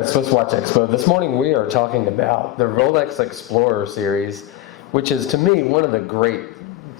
Right, Swiss Watch Expo. This morning we are talking about the Rolex Explorer series, which is to me one of the great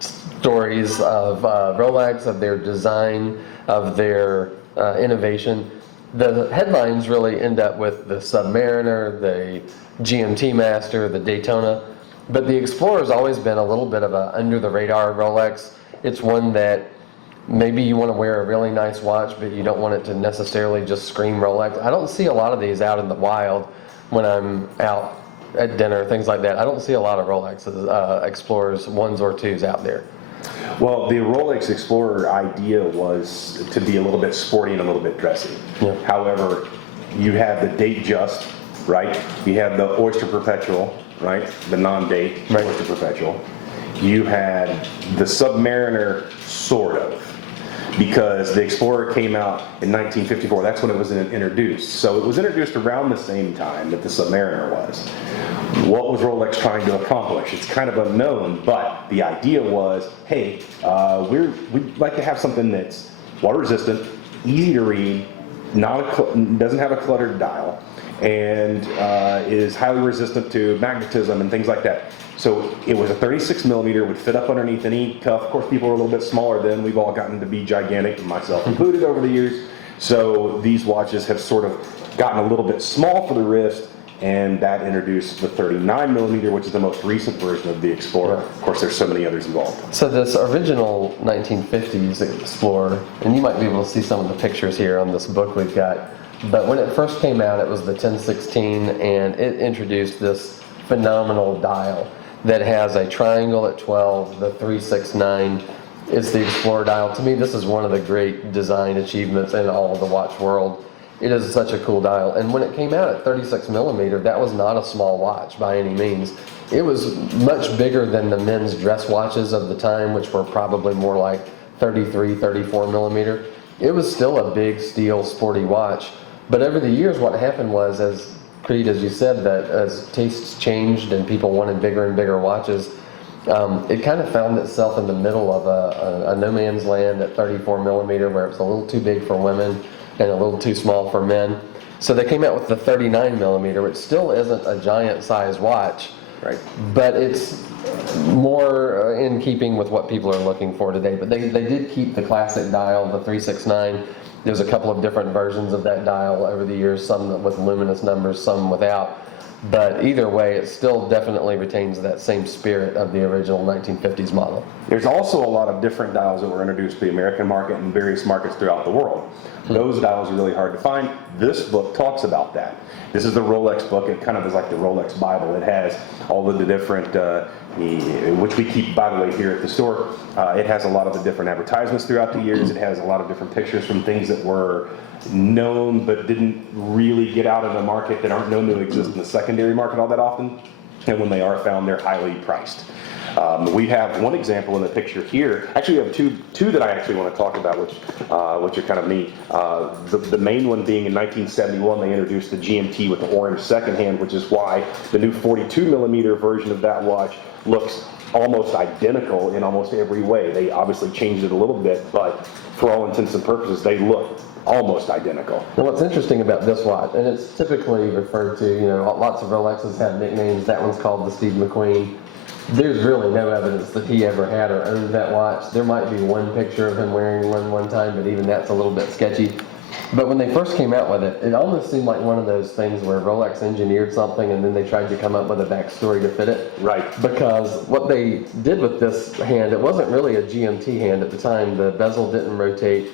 stories of Rolex, of their design, of their innovation. The headlines really end up with the Submariner, the GMT Master, the Daytona, but the Explorer's always been a little bit of a under the radar Rolex. It's one that maybe you want to wear a really nice watch, but you don't want it to necessarily just scream Rolex. I don't see a lot of these out in the wild when I'm out at dinner, things like that. I don't see a lot of Rolexes, Explorers 1s or 2s out there. Well, the Rolex Explorer idea was to be a little bit sporty and a little bit dressy. Yeah. However, you have the Datejust, right? You have the Oyster Perpetual, right? The non-date Right. Oyster Perpetual. You had the Submariner, sort of, because the Explorer came out in 1954. That's when it was introduced. So it was introduced around the same time that the Submariner was. What was Rolex trying to accomplish? It's kind of unknown, but the idea was, hey, we'd like to have something that's water resistant, easy to read, doesn't have a cluttered dial, and is highly resistant to magnetism and things like that. So it was a 36 millimeter, would fit up underneath any cuff. Of course, people are a little bit smaller then. We've all gotten to be gigantic, myself included, over the years. So these watches have sort of gotten a little bit small for the wrist, and that introduced the 39 millimeter, which is the most recent version of the Explorer. Of course, there's so many others involved. So this original 1950s Explorer, and you might be able to see some of the pictures here on this book we've got, but when it first came out, it was the 1016, and it introduced this phenomenal dial that has a triangle at 12, the 369 is the Explorer dial. To me, this is one of the great design achievements in all of the watch world. It is such a cool dial. And when it came out at 36 millimeter, that was not a small watch by any means. It was much bigger than the men's dress watches of the time, which were probably more like 33, 34 millimeter. It was still a big steel sporty watch. But over the years, what happened was, as Creed, as you said, that as tastes changed and people wanted bigger and bigger watches, it kind of found itself in the middle of a no man's land at 34 millimeter, where it was a little too big for women and a little too small for men. So they came out with the 39 millimeter, which still isn't a giant size watch, Right. but it's more in keeping with what people are looking for today. But they did keep the classic dial, the 369. There's a couple of different versions of that dial over the years, some with luminous numbers, some without. But either way, it still definitely retains that same spirit of the original 1950s model. There's also a lot of different dials that were introduced to the American market and various markets throughout the world. Those dials are really hard to find. This book talks about that. This is the Rolex book. It kind of is like the Rolex Bible. It has all of the different, which we keep, by the way, here at the store. It has a lot of the different advertisements throughout the years. It has a lot of different pictures from things that were known but didn't really get out in the market, that aren't known to exist in the secondary market all that often. And when they are found, they're highly priced. We have one example in the picture here. Actually, we have two that I actually want to talk about, which are kind of neat. The main one being in 1971, they introduced the GMT with the orange second hand, which is why the new 42 millimeter version of that watch looks almost identical in almost every way. They obviously changed it a little bit, but for all intents and purposes, they look almost identical. Well, what's interesting about this watch, and it's typically referred to, lots of Rolexes have nicknames. That one's called the Steve McQueen. There's really no evidence that he ever had or owned that watch. There might be one picture of him wearing one time, but even that's a little bit sketchy. But when they first came out with it, it almost seemed like one of those things where Rolex engineered something and then they tried to come up with a backstory to fit it. Right. Because what they did with this hand, it wasn't really a GMT hand at the time. The bezel didn't rotate,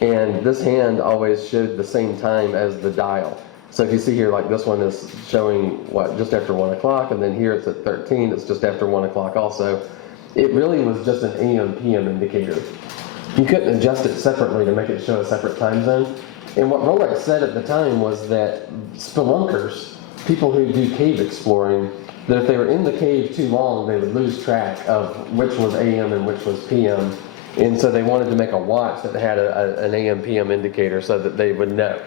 and this hand always showed the same time as the dial. So if you see here, like this one is showing, just after 1 o'clock, and then here it's at 13, it's just after 1 o'clock also. It really was just an AM/PM indicator. You couldn't adjust it separately to make it show a separate time zone. And what Rolex said at the time was that spelunkers, people who do cave exploring, that if they were in the cave too long, they would lose track of which was AM and which was PM. And so they wanted to make a watch that had an AM/PM indicator so that they would know.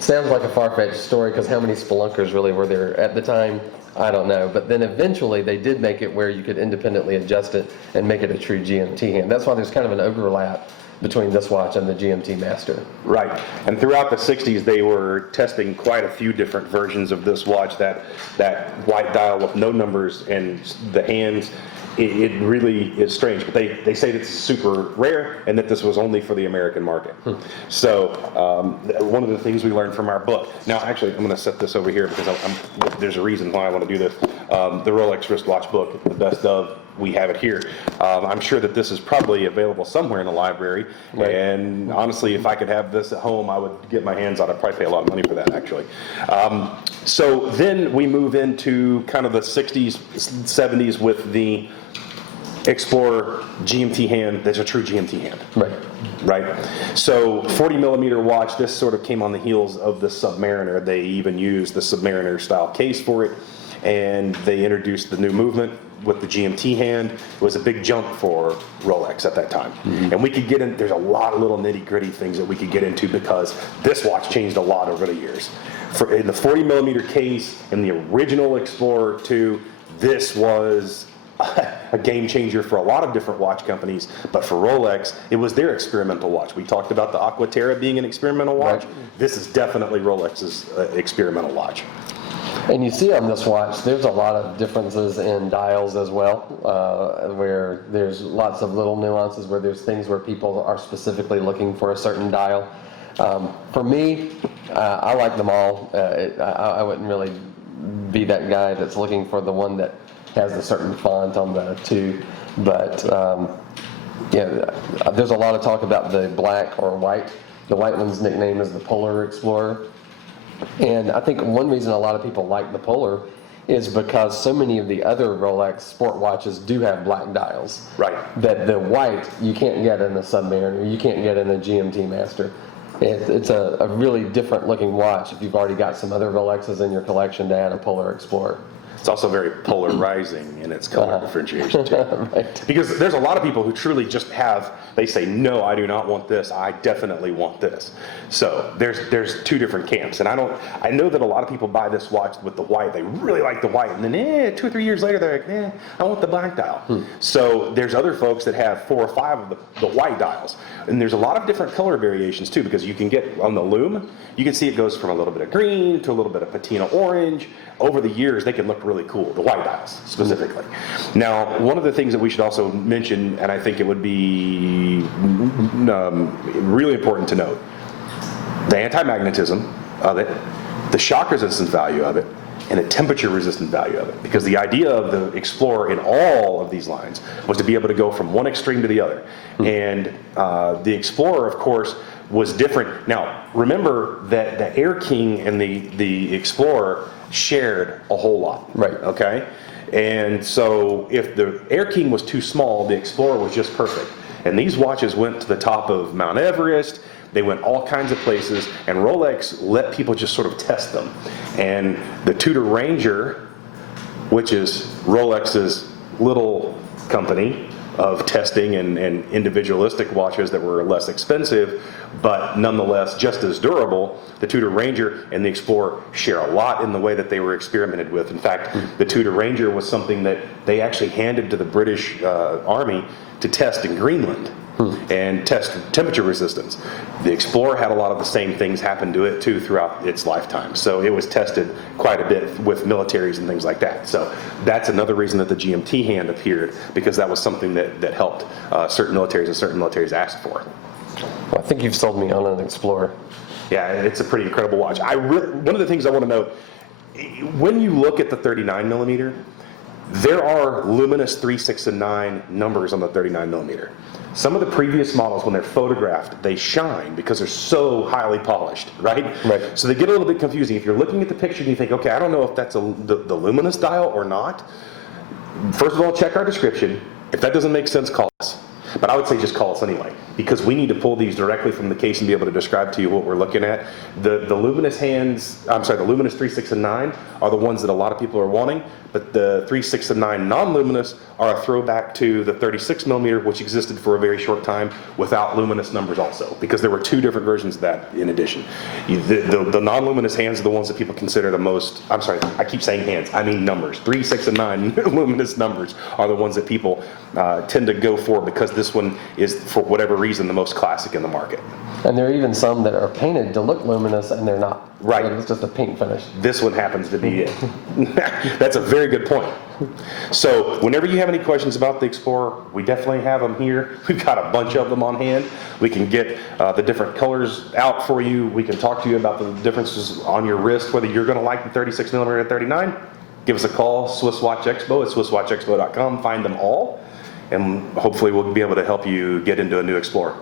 Sounds like a far-fetched story, because how many spelunkers really were there at the time? I don't know. But then eventually they did make it where you could independently adjust it and make it a true GMT hand. That's why there's kind of an overlap between this watch and the GMT Master. Right. And throughout the 60s, they were testing quite a few different versions of this watch, that white dial with no numbers and the hands. It really is strange, but they say that this is super rare and that this was only for the American market. So one of the things we learned from our book. Now, actually, I'm going to set this over here because there's a reason why I want to do this. The Rolex wristwatch book, the best of. We have it here. I'm sure that this is probably available somewhere in the library. Right. And honestly, if I could have this at home, I would get my hands on it. I'd probably pay a lot of money for that, actually. So then we move into kind of the 60s, 70s with the Explorer GMT hand. That's a true GMT hand. Right. Right? So 40 millimeter watch, this sort of came on the heels of the Submariner. They even used the Submariner style case for it. And they introduced the new movement with the GMT hand. It was a big jump for Rolex at that time. And we could get in, there's a lot of little nitty gritty things that we could get into because this watch changed a lot over the years. In the 40 millimeter case, in the original Explorer 2, this was a game changer for a lot of different watch companies, but for Rolex, it was their experimental watch. We talked about the Aquaterra being an experimental watch. Right. This is definitely Rolex's experimental watch. And you see on this watch, there's a lot of differences in dials as well, where there's lots of little nuances, where there's things where people are specifically looking for a certain dial. For me, I like them all. I wouldn't really be that guy that's looking for the one that has a certain font on the two, but there's a lot of talk about the black or white. The white one's nickname is the Polar Explorer. And I think one reason a lot of people like the Polar is because so many of the other Rolex sport watches do have black dials. Right. That the white you can't get in the Submariner, you can't get in the GMT Master. It's a really different looking watch if you've already got some other Rolexes in your collection to add a Polar Explorer. It's also very polarizing in its color differentiation too. Right. Because there's a lot of people who truly just they say, no, I do not want this, I definitely want this. So there's two different camps. And I know that a lot of people buy this watch with the white, they really like the white, and then 2 or 3 years later they're like, I want the black dial. So there's other folks that have 4 or 5 of the white dials. And there's a lot of different color variations too, because you can get on the lume, you can see it goes from a little bit of green to a little bit of patina orange. Over the years, they can look really cool, the white dials specifically. Now, one of the things that we should also mention, and I think it would be really important to note, the anti-magnetism of it, the shock resistance value of it, and the temperature resistant value of it. Because the idea of the Explorer in all of these lines was to be able to go from one extreme to the other. And the Explorer, of course, was different. Now, remember that the Air King and the Explorer shared a whole lot. Right. Okay? And so if the Air King was too small, the Explorer was just perfect. And these watches went to the top of Mount Everest, they went all kinds of places, and Rolex let people just sort of test them. And the Tudor Ranger, which is Rolex's little company of testing and individualistic watches that were less expensive, but nonetheless just as durable, the Tudor Ranger and the Explorer share a lot in the way that they were experimented with. In fact, the Tudor Ranger was something that they actually handed to the British Army to test in Greenland and test temperature resistance. The Explorer had a lot of the same things happen to it too throughout its lifetime. So it was tested quite a bit with militaries and things like that. So that's another reason that the GMT hand appeared, because that was something that helped certain militaries, and certain militaries asked for. Well, I think you've sold me on an Explorer. Yeah, it's a pretty incredible watch. One of the things I want to note, when you look at the 39 millimeter, there are luminous 3, 6, and 9 numbers on the 39 millimeter. Some of the previous models, when they're photographed, they shine because they're so highly polished, right? Right. So they get a little bit confusing. If you're looking at the picture and you think, okay, I don't know if that's the luminous dial or not, first of all, check our description. If that doesn't make sense, call us. But I would say just call us anyway, because we need to pull these directly from the case and be able to describe to you what we're looking at. The luminous the luminous 3, 6, and 9 are the ones that a lot of people are wanting, but the 3, 6, and 9 non-luminous are a throwback to the 36 millimeter, which existed for a very short time without luminous numbers also, because there were 2 different versions of that in addition. The non-luminous hands are the ones that people consider the most, I'm sorry, I keep saying hands, I mean numbers. 3, 6, and 9 luminous numbers are the ones that people tend to go for, because this one is, for whatever reason, the most classic in the market. And there are even some that are painted to look luminous and they're not. Right. Like, it's just a paint finish. This one happens to be it. That's a very good point. So whenever you have any questions about the Explorer, we definitely have them here. We've got a bunch of them on hand. We can get the different colors out for you. We can talk to you about the differences on your wrist, whether you're going to like the 36 millimeter and 39. Give us a call, Swiss Watch Expo at swisswatchexpo.com. Find them all, and hopefully we'll be able to help you get into a new Explorer.